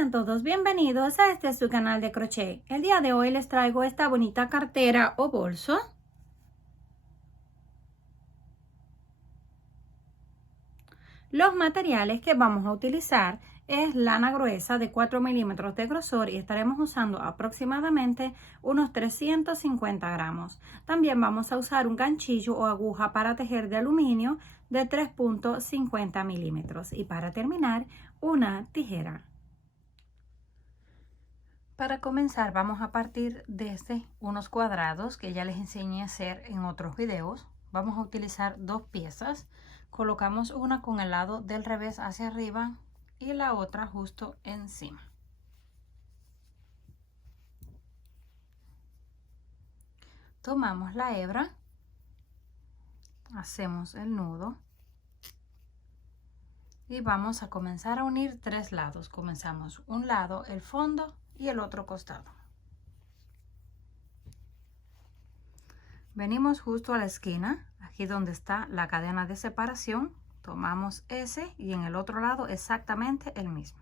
Sean todos bienvenidos a este su canal de crochet. El día de hoy les traigo esta bonita cartera o bolso. Los materiales que vamos a utilizar es lana gruesa de 4 milímetros de grosor y estaremos usando aproximadamente unos 350 gramos. También vamos a usar un ganchillo o aguja para tejer de aluminio de 3.50 milímetros y para terminar una tijera. Para comenzar vamos a partir desde unos cuadrados que ya les enseñé a hacer en otros videos. Vamos a utilizar dos piezas. Colocamos una con el lado del revés hacia arriba y la otra justo encima. Tomamos la hebra, hacemos el nudo y vamos a comenzar a unir tres lados. Comenzamos un lado, el fondo y el otro costado. Venimos justo a la esquina, aquí donde está la cadena de separación, tomamos ese y en el otro lado exactamente el mismo.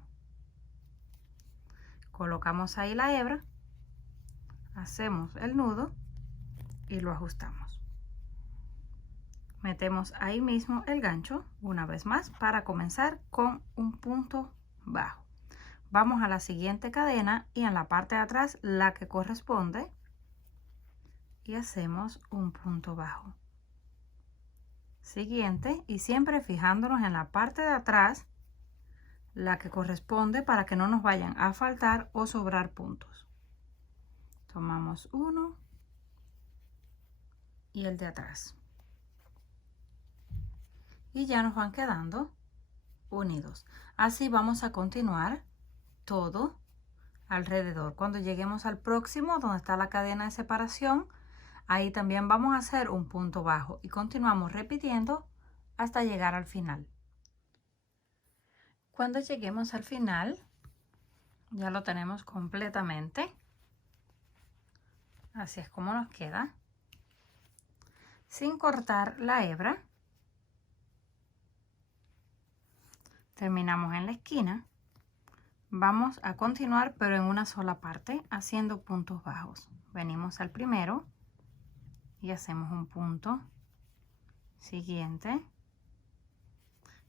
Colocamos ahí la hebra, hacemos el nudo y lo ajustamos. Metemos ahí mismo el gancho una vez más para comenzar con un punto bajo. Vamos a la siguiente cadena y en la parte de atrás la que corresponde y hacemos un punto bajo. Siguiente y siempre fijándonos en la parte de atrás la que corresponde para que no nos vayan a faltar o sobrar puntos. Tomamos uno y el de atrás y ya nos van quedando unidos. Así vamos a continuar todo alrededor. Cuando lleguemos al próximo donde está la cadena de separación, ahí también vamos a hacer un punto bajo y continuamos repitiendo hasta llegar al final. Cuando lleguemos al final ya lo tenemos completamente. Así es como nos queda. Sin cortar la hebra. Terminamos en la esquina. Vamos a continuar pero en una sola parte haciendo puntos bajos. Venimos al primero y hacemos un punto. Siguiente.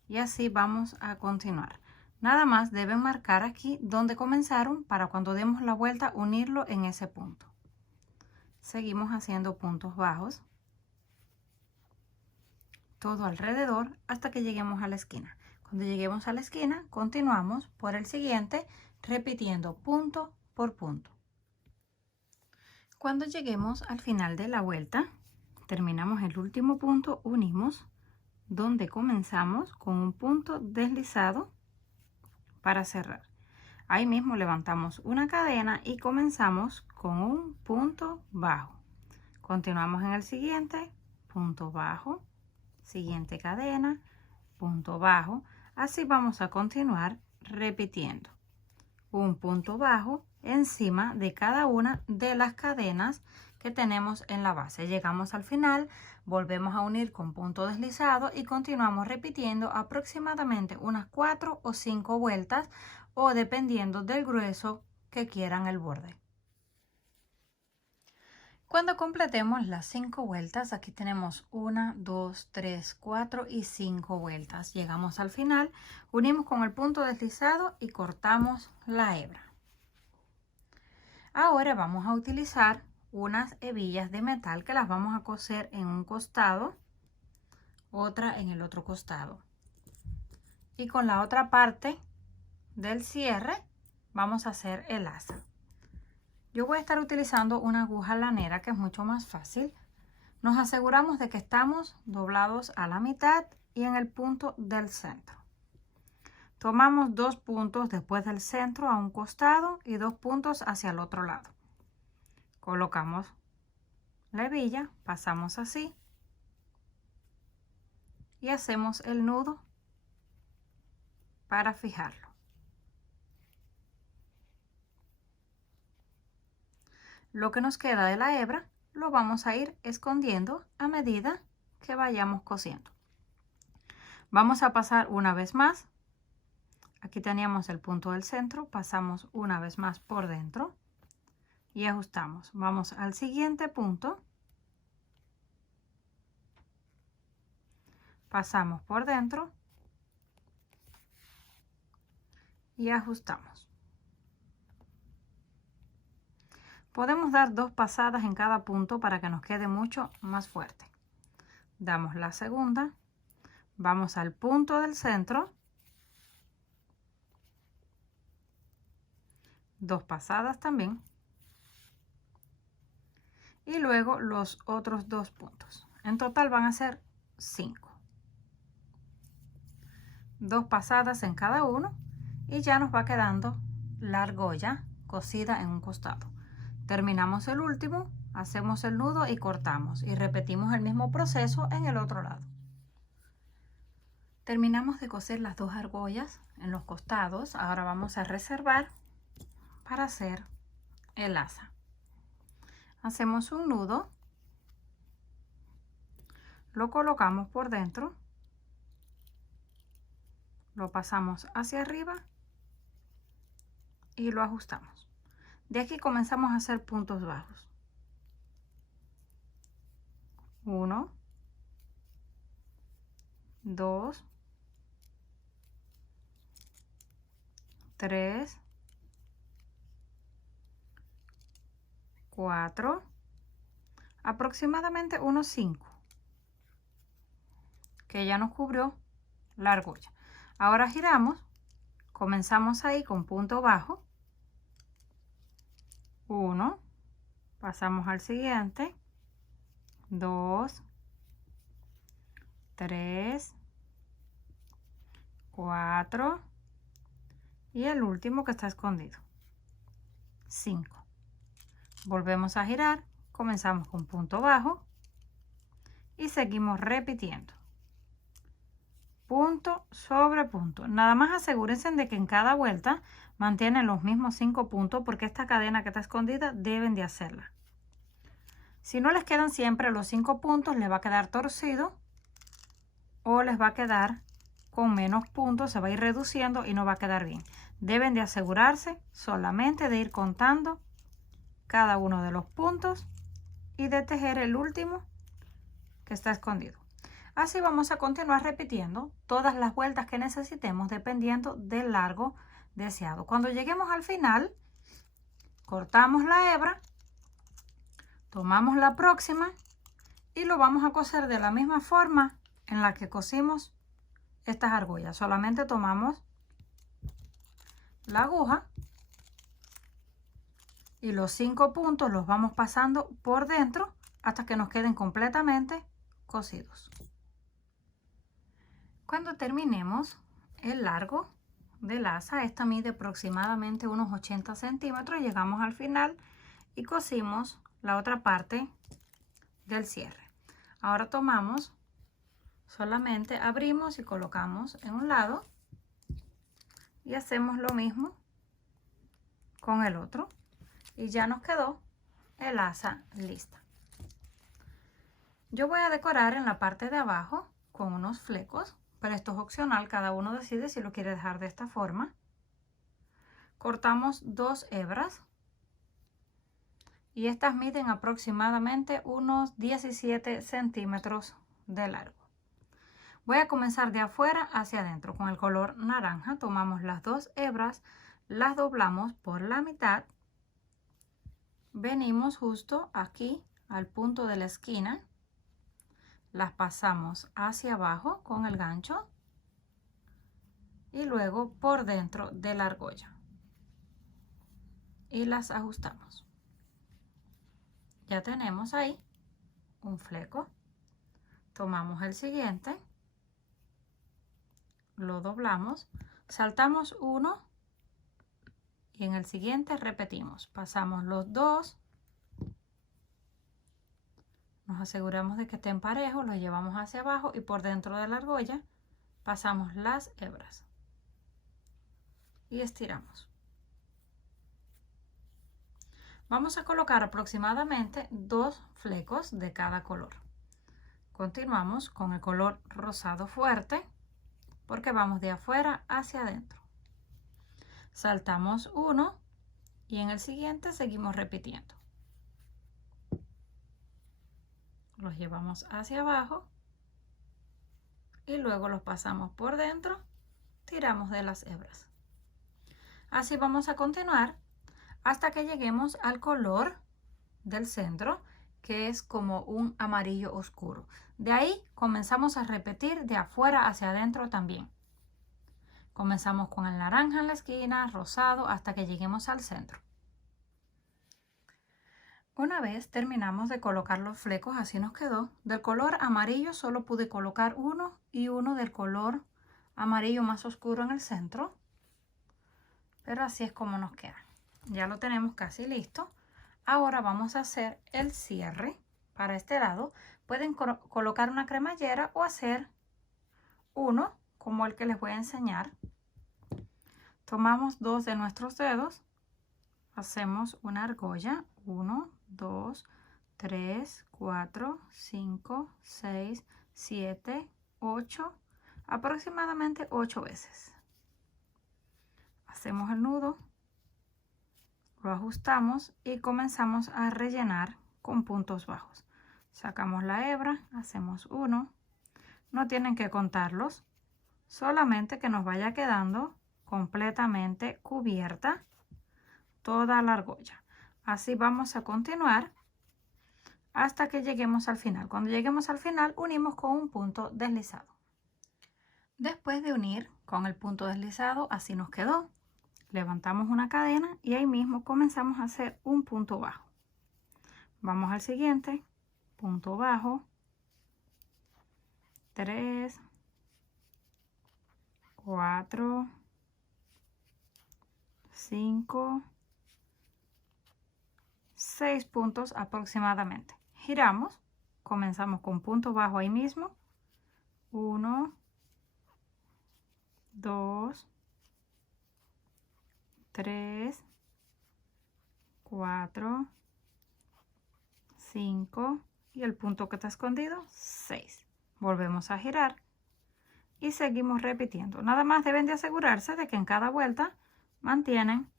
Y así vamos a continuar. Nada más deben marcar aquí donde comenzaron para cuando demos la vuelta unirlo en ese punto. Seguimos haciendo puntos bajos todo alrededor hasta que lleguemos a la esquina. Cuando lleguemos a la esquina, continuamos por el siguiente, repitiendo punto por punto. Cuando lleguemos al final de la vuelta, terminamos el último punto, unimos donde comenzamos con un punto deslizado para cerrar. Ahí mismo levantamos una cadena y comenzamos con un punto bajo. Continuamos en el siguiente, punto bajo, siguiente cadena, punto bajo. Así vamos a continuar repitiendo un punto bajo encima de cada una de las cadenas que tenemos en la base. Llegamos al final, volvemos a unir con punto deslizado y continuamos repitiendo aproximadamente unas 4 o 5 vueltas o dependiendo del grueso que quieran el borde. Cuando completemos las 5 vueltas, aquí tenemos 1, 2, 3, 4 y 5 vueltas. Llegamos al final, unimos con el punto deslizado y cortamos la hebra. Ahora vamos a utilizar unas hebillas de metal que las vamos a coser en un costado, otra en el otro costado. Y con la otra parte del cierre vamos a hacer el asa. Yo voy a estar utilizando una aguja lanera que es mucho más fácil. Nos aseguramos de que estamos doblados a la mitad y en el punto del centro. Tomamos 2 puntos después del centro a un costado y 2 puntos hacia el otro lado. Colocamos la hebilla, pasamos así y hacemos el nudo para fijarlo. Lo que nos queda de la hebra lo vamos a ir escondiendo a medida que vayamos cosiendo. Vamos a pasar una vez más Aquí teníamos el punto del centro, pasamos una vez más por dentro y ajustamos. Vamos al siguiente punto, pasamos por dentro y ajustamos. Podemos dar 2 pasadas en cada punto para que nos quede mucho más fuerte. Damos la segunda, vamos al punto del centro, 2 pasadas también, y luego los otros 2 puntos. En total van a ser 5. 2 pasadas en cada uno y ya nos va quedando la argolla cosida en un costado. Terminamos el último, hacemos el nudo y cortamos y repetimos el mismo proceso en el otro lado. Terminamos de coser las 2 argollas en los costados. Ahora vamos a reservar para hacer el asa. Hacemos un nudo, lo colocamos por dentro, lo pasamos hacia arriba y lo ajustamos. De aquí comenzamos a hacer puntos bajos. 1, 2, 3, 4, aproximadamente unos 5, que ya nos cubrió la argolla. Ahora giramos, comenzamos ahí con punto bajo, 1, pasamos al siguiente, 2, 3, 4 y el último que está escondido, 5. Volvemos a girar, comenzamos con punto bajo y seguimos repitiendo. Punto sobre punto. Nada más asegúrense de que en cada vuelta mantienen los mismos 5 puntos porque esta cadena que está escondida deben de hacerla. Si no les quedan siempre los 5 puntos, les va a quedar torcido o les va a quedar con menos puntos, se va a ir reduciendo y no va a quedar bien. Deben de asegurarse solamente de ir contando cada uno de los puntos y de tejer el último que está escondido. Así vamos a continuar repitiendo todas las vueltas que necesitemos dependiendo del largo deseado. Cuando lleguemos al final, cortamos la hebra, tomamos la próxima y lo vamos a coser de la misma forma en la que cosimos estas argollas. Solamente tomamos la aguja y los 5 puntos los vamos pasando por dentro hasta que nos queden completamente cosidos. Cuando terminemos el largo del asa, esta mide aproximadamente unos 80 centímetros, llegamos al final y cosimos la otra parte del cierre. Ahora tomamos, solamente abrimos y colocamos en un lado y hacemos lo mismo con el otro. Y ya nos quedó el asa lista. Yo voy a decorar en la parte de abajo con unos flecos, pero esto es opcional, cada uno decide si lo quiere dejar de esta forma. Cortamos 2 hebras y estas miden aproximadamente unos 17 centímetros de largo. Voy a comenzar de afuera hacia adentro con el color naranja. Tomamos las 2 hebras, las doblamos por la mitad. Venimos justo aquí al punto de la esquina, las pasamos hacia abajo con el gancho y luego por dentro de la argolla y las ajustamos. Ya tenemos ahí un fleco. Tomamos el siguiente, lo doblamos, saltamos uno y en el siguiente repetimos, pasamos los 2, nos aseguramos de que estén parejos, los llevamos hacia abajo y por dentro de la argolla pasamos las hebras y estiramos. Vamos a colocar aproximadamente 2 flecos de cada color. Continuamos con el color rosado fuerte porque vamos de afuera hacia adentro. saltamos uno y en el siguiente seguimos repitiendo. Los llevamos hacia abajo y luego los pasamos por dentro, tiramos de las hebras. Así vamos a continuar hasta que lleguemos al color del centro, que es como un amarillo oscuro. De ahí comenzamos a repetir de afuera hacia adentro también. Comenzamos con el naranja en la esquina, rosado, hasta que lleguemos al centro. Una vez terminamos de colocar los flecos, así nos quedó. Del color amarillo solo pude colocar uno y uno del color amarillo más oscuro en el centro. Pero así es como nos queda. Ya lo tenemos casi listo. Ahora vamos a hacer el cierre para este lado. Pueden colocar una cremallera o hacer uno como el que les voy a enseñar. Tomamos dos de nuestros dedos, hacemos una argolla, 1, 2, 3, 4, 5, 6, 7, 8, aproximadamente 8 veces. Hacemos el nudo, lo ajustamos y comenzamos a rellenar con puntos bajos. Sacamos la hebra, hacemos uno, no tienen que contarlos, solamente que nos vaya quedando completamente cubierta toda la argolla. Así vamos a continuar hasta que lleguemos al final. Cuando lleguemos al final, unimos con un punto deslizado. Después de unir con el punto deslizado, así nos quedó. Levantamos una cadena y ahí mismo comenzamos a hacer un punto bajo. Vamos al siguiente, punto bajo, 3, 4, 5, 6 puntos aproximadamente. Giramos, comenzamos con punto bajo ahí mismo, 1, 2, 3, 4, 5 y el punto que está escondido, 6. Volvemos a girar y seguimos repitiendo. Nada más deben de asegurarse de que en cada vuelta mantienen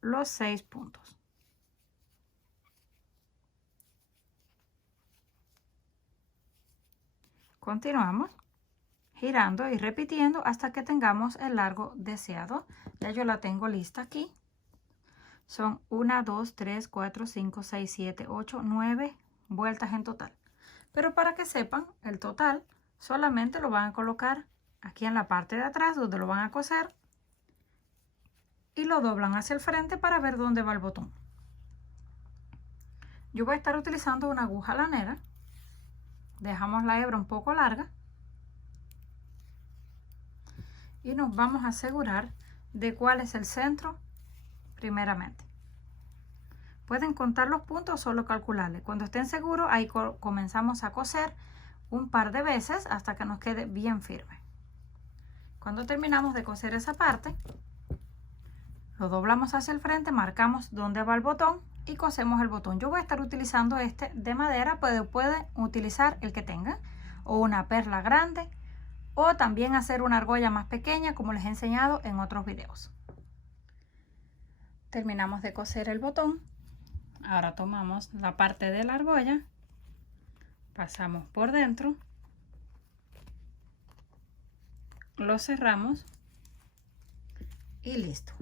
los 6 puntos. Continuamos girando y repitiendo hasta que tengamos el largo deseado. Ya yo la tengo lista aquí. Son 1, 2, 3, 4, 5, 6, 7, 8, 9 vueltas en total. Pero para que sepan, el total solamente lo van a colocar aquí en la parte de atrás donde lo van a coser y lo doblan hacia el frente para ver dónde va el botón. Yo voy a estar utilizando una aguja lanera. Dejamos la hebra un poco larga y nos vamos a asegurar de cuál es el centro primeramente. Pueden contar los puntos o solo calcularle. Cuando estén seguros, ahí comenzamos a coser un par de veces hasta que nos quede bien firme. Cuando terminamos de coser esa parte, lo doblamos hacia el frente, marcamos dónde va el botón y cosemos el botón. Yo voy a estar utilizando este de madera, pero pueden utilizar el que tengan, o una perla grande, o también hacer una argolla más pequeña como les he enseñado en otros videos. Terminamos de coser el botón. Ahora tomamos la parte de la argolla, pasamos por dentro, lo cerramos y listo.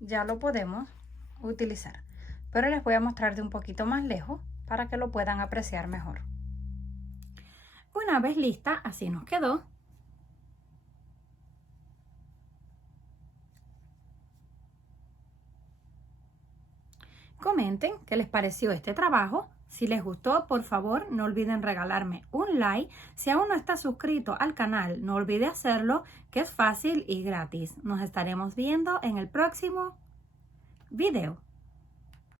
Ya lo podemos utilizar, pero les voy a mostrar de un poquito más lejos para que lo puedan apreciar mejor. Una vez lista, así nos quedó. Comenten qué les pareció este trabajo. Si les gustó, por favor, no olviden regalarme un like. Si aún no está suscrito al canal, no olvide hacerlo, que es fácil y gratis. Nos estaremos viendo en el próximo video.